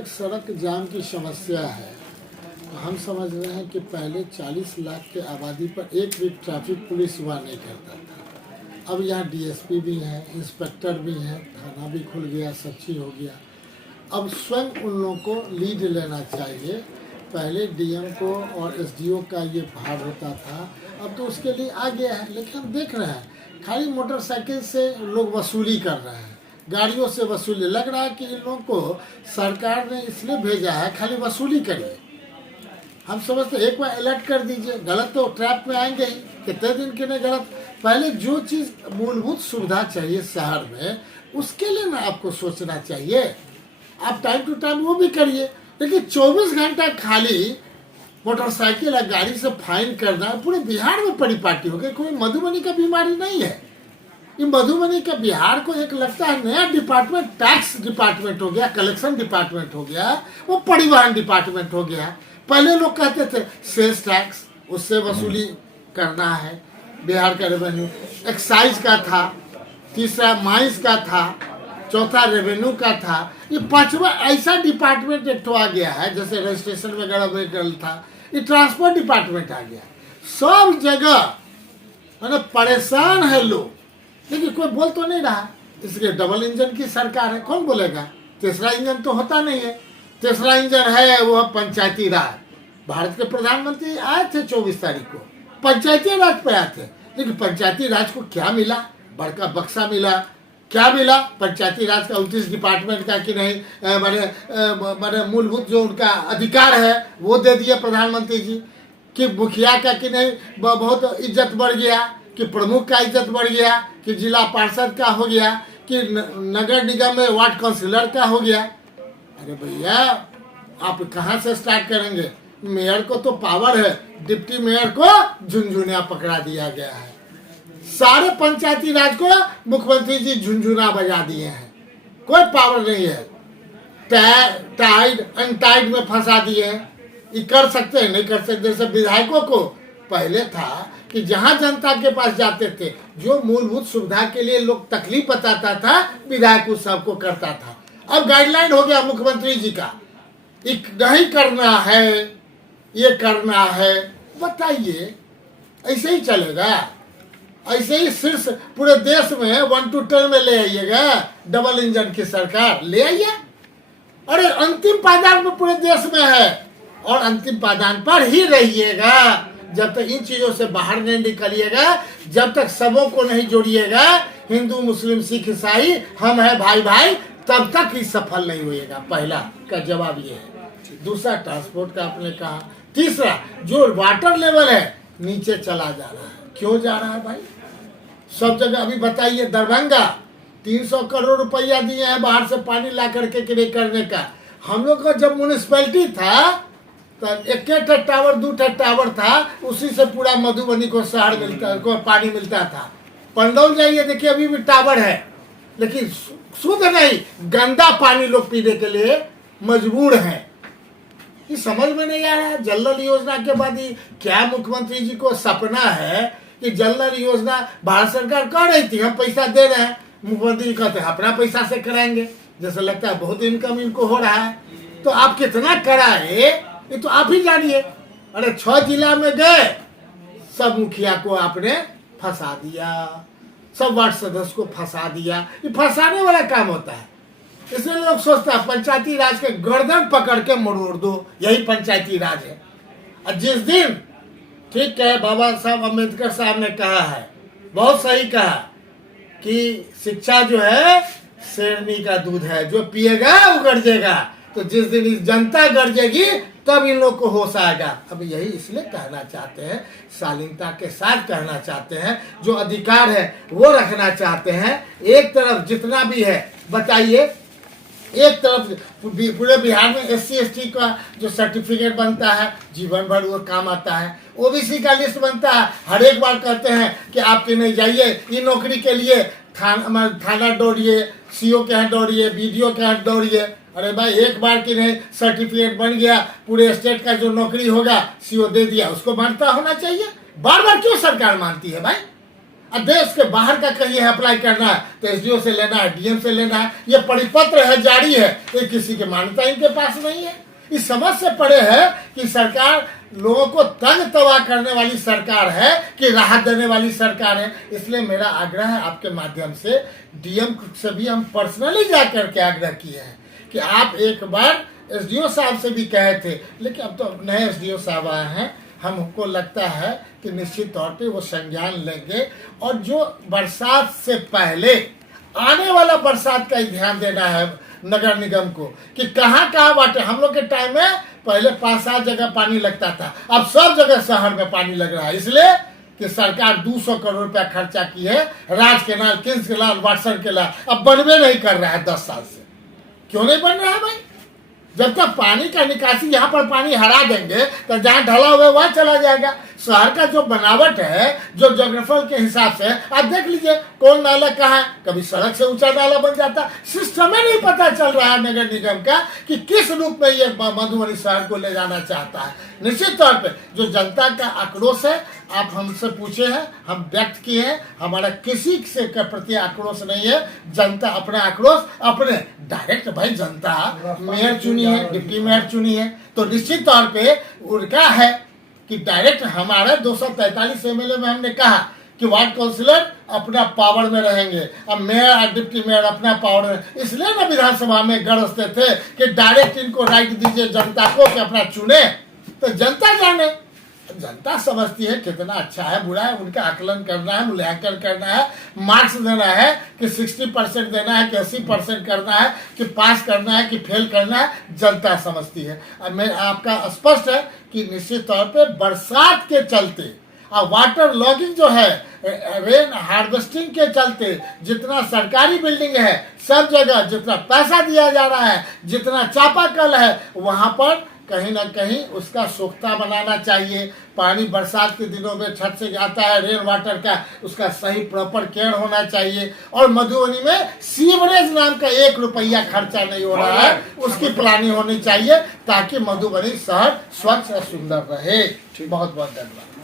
तक सड़क जाम की समस्या है, तो हम समझ रहे हैं कि पहले 40 लाख के आबादी पर एक भी ट्रैफिक पुलिस हुआ नहीं करता था। अब यहाँ डीएसपी भी हैं, इंस्पेक्टर भी हैं, थाना भी खुल गया, सब चीज़ हो गया। अब स्वयं उन लोगों को लीड लेना चाहिए। पहले डीएम को और एसडीओ का ये भार होता था, अब तो उसके लिए आ गया है। लेकिन हम देख रहे हैं खाली मोटरसाइकिल से लोग वसूली कर रहे हैं, गाड़ियों से वसूली। लग रहा है कि इन लोगों को सरकार ने इसलिए भेजा है खाली वसूली करिए। हम समझते एक बार अलर्ट कर दीजिए, गलत तो ट्रैप में आएंगे ही, कितने दिन के नहीं गलत। पहले जो चीज़ मूलभूत सुविधा चाहिए शहर में, उसके लिए ना आपको सोचना चाहिए। आप टाइम टू टाइम वो भी करिए, लेकिन 24 घंटा खाली मोटरसाइकिल या गाड़ी से फाइन करना पूरे बिहार में परिपाटी हो गई। कोई मधुबनी का बीमारी नहीं है। ये मधुबनी का बिहार को एक लगता है नया डिपार्टमेंट, टैक्स डिपार्टमेंट हो गया, कलेक्शन डिपार्टमेंट हो गया, वो परिवहन डिपार्टमेंट हो गया। पहले लोग कहते थे सेल्स टैक्स, उससे वसूली करना है बिहार का रेवेन्यू। एक्साइज का था, तीसरा माइंस का था, चौथा रेवेन्यू का था। ये पांचवा ऐसा डिपार्टमेंट एक तो आ गया है, जैसे रजिस्ट्रेशन वगैरह में था, ये ट्रांसपोर्ट डिपार्टमेंट आ गया। सब जगह मैंने परेशान है लोग, लेकिन कोई बोल तो नहीं रहा। इसके डबल इंजन की सरकार है, कौन बोलेगा? तीसरा इंजन तो होता नहीं है। तीसरा इंजन है वो पंचायती राज। भारत के प्रधानमंत्री आए थे 24 तारीख को, पंचायती राज पे आए थे, लेकिन पंचायती राज को क्या मिला? बड़का बक्सा मिला। क्या मिला? पंचायती राज का 29 डिपार्टमेंट का कि नहीं, मैंने मूलभूत जो उनका अधिकार है वो दे दिया प्रधानमंत्री जी। कि मुखिया का कि नहीं बहुत इज्जत बढ़ गया, कि प्रमुख का इज्जत बढ़ गया, कि जिला पार्षद का हो गया, कि नगर निगम में वार्ड काउंसिलर का हो गया। अरे भैया, आप कहाँ से स्टार्ट करेंगे? मेयर को तो पावर है, डिप्टी मेयर को झुनझुना पकड़ा दिया गया है। सारे पंचायती राज को मुख्यमंत्री जी झुनझुना बजा दिए हैं, कोई पावर नहीं है। टाइड अनटाइड में फंसा दिए हैं। ये कर सकते हैं, नहीं कर सकते। जैसे विधायकों को पहले था कि जहां जनता के पास जाते थे, जो मूलभूत सुविधा के लिए लोग तकलीफ बताता था, विधायक उस सबको करता था। अब गाइडलाइन हो गया मुख्यमंत्री जी का, नहीं करना है, ये करना है। बताइए, ऐसे ही चलेगा? ऐसे ही शीर्ष पूरे देश में 1 to 10 में ले आइएगा डबल इंजन की सरकार, ले आइए। और अंतिम पायदान में पूरे देश में है, और अंतिम पायदान पर ही रहिएगा जब तक इन चीजों से बाहर नहीं निकलिएगा, जब तक सबों को नहीं जोड़िएगा, हिंदू मुस्लिम सिख ईसाई हम है भाई भाई, तब तक ही सफल नहीं होइएगा। पहला का जवाब ये है। दूसरा, ट्रांसपोर्ट का आपने कहा। तीसरा, जो वाटर लेवल है नीचे चला जा रहा है। क्यों जा रहा है भाई? सब जगह अभी बताइए, दरभंगा 300 करोड़ रुपया दिए हैं बाहर से पानी ला करके करने का। हम लोग का जब म्यूनिसिपैलिटी था तब एक टावर 2 टावर था, उसी से पूरा मधुबनी को शहर मिलता, को पानी मिलता था। पंडौल जाइए, देखिए अभी भी टावर है, लेकिन शुद्ध नहीं, गंदा पानी लोग पीने के लिए मजबूर हैं। ये समझ में नहीं आ रहा है। जल नल योजना के बाद ही क्या मुख्यमंत्री जी को सपना है कि जल नल योजना भारत सरकार कर रही थी, हम पैसा दे रहे हैं, मुख्यमंत्री जी कहते हैं अपना पैसा से कराएंगे। जैसे लगता है बहुत इनकम इनको हो रहा है। तो आप कितना कराए ये तो आप ही जानिए। अरे 6 जिला में गए, सब मुखिया को आपने फंसा दिया, सब वार्ड सदस्य को फंसा दिया। ये फंसाने वाला काम होता है। इसलिए लोग सोचता है पंचायती राज के गर्दन पकड़ के मरोड़ दो, यही पंचायती राज है। और जिस दिन, ठीक है, बाबा साहब अम्बेडकर साहब ने कहा है, बहुत सही कहा, कि शिक्षा जो है शेरनी का दूध है, जो पिएगा वो गरजेगा। तो जिस दिन इस जनता गरजेगी तब इन लोग को होश आएगा। अब यही इसलिए कहना चाहते हैं, शालीनता के साथ कहना चाहते हैं, जो अधिकार है वो रखना चाहते हैं। एक तरफ जितना भी है बताइए, एक तरफ पूरे बिहार में SC ST का जो सर्टिफिकेट बनता है जीवन भर वो काम आता है। OBC का लिस्ट बनता है, हर एक बार कहते हैं कि आपके नहीं जाइए, ये नौकरी के लिए थाना दौड़िए, CO के यहाँ दौड़िए, BDO के यहाँ दौड़िए। अरे भाई, एक बार की नहीं सर्टिफिकेट बन गया, पूरे स्टेट का जो नौकरी होगा CO दे दिया, उसको मानता होना चाहिए। बार बार क्यों सरकार मानती है भाई? और देश के बाहर का कहीं है अप्लाई करना है तो एसडीओ से लेना है, डीएम से लेना है। ये परिपत्र है, जारी है, ये किसी की मान्यता इनके पास नहीं है। इस समझ से पड़े है कि सरकार लोगों को तंग तवा करने वाली सरकार है कि राहत देने वाली सरकार है। इसलिए मेरा आग्रह है आपके माध्यम से, डीएम से भी हम पर्सनली जाकर के आग्रह किए हैं कि आप एक बार एसडीओ साहब से भी कहे थे, लेकिन अब तो नए एसडीओ साहब आए हैं, हमको लगता है कि निश्चित तौर पे वो संज्ञान लेंगे और जो बरसात से पहले आने वाला बरसात का ही ध्यान देना है नगर निगम को कि कहाँ कहाँ वाटर। हम लोग के टाइम में पहले 5-7 जगह पानी लगता था, अब सब जगह शहर में पानी लग रहा है, इसलिए कि सरकार 200 करोड़ रुपया खर्चा की है Raj canal, Kings canal, Watson canal, अब बनवे नहीं कर रहा है 10 साल से। क्यों नहीं बन रहा है भाई? जब तक पानी का निकासी यहाँ पर पानी हरा देंगे तो जहाँ ढला हुआ है वहाँ चला जाएगा। शहर का जो बनावट है, जो जोग्राफल के हिसाब से आप देख लीजिए कौन नाला कहाँ है, कभी सड़क से ऊंचा नाला बन जाता, सिस्टम ही नहीं पता चल रहा है नगर निगम का कि किस रूप में ये मधुबनी शहर को ले जाना चाहता है। निश्चित तौर पे जो जनता का आक्रोश है, आप हमसे पूछे हैं, हम व्यक्त किए हैं, हमारा किसी से के प्रति आक्रोश नहीं है। जनता अपना आक्रोश अपने डायरेक्ट, भाई जनता मेयर चुनी है, डिप्टी मेयर चुनी है, तो निश्चित तौर पे उनका है कि डायरेक्ट हमारे 243 एमएलए में हमने कहा कि वार्ड काउंसिलर अपना पावर में रहेंगे, अब मेयर और डिप्टी मेयर अपना पावर में। इसलिए ना विधानसभा में गरजते थे कि डायरेक्ट इनको राइट दीजिए जनता को कि अपना चुने, तो जनता जाने। जनता समझती है कितना अच्छा है बुरा है, उनका आकलन करना है, मूल्यांकन करना है, मार्क्स देना है कि 60% देना है कि 80% करना है, कि पास करना है कि फेल करना है, जनता समझती है। अब मैं आपका स्पष्ट है कि निश्चित तौर पे बरसात के चलते और वाटर लॉगिंग जो है, रेन हार्वेस्टिंग के चलते जितना सरकारी बिल्डिंग है सब जगह जितना पैसा दिया जा रहा है, जितना चापाकल है, वहाँ पर कहीं ना कहीं उसका सोख्ता बनाना चाहिए। पानी बरसात के दिनों में छत से जाता है रेन वाटर का, उसका सही प्रॉपर केयर होना चाहिए। और मधुबनी में सीवरेज नाम का 1 रुपया खर्चा नहीं हो रहा है, उसकी प्लानिंग होनी चाहिए ताकि मधुबनी शहर स्वच्छ और सुंदर रहे। बहुत बहुत धन्यवाद।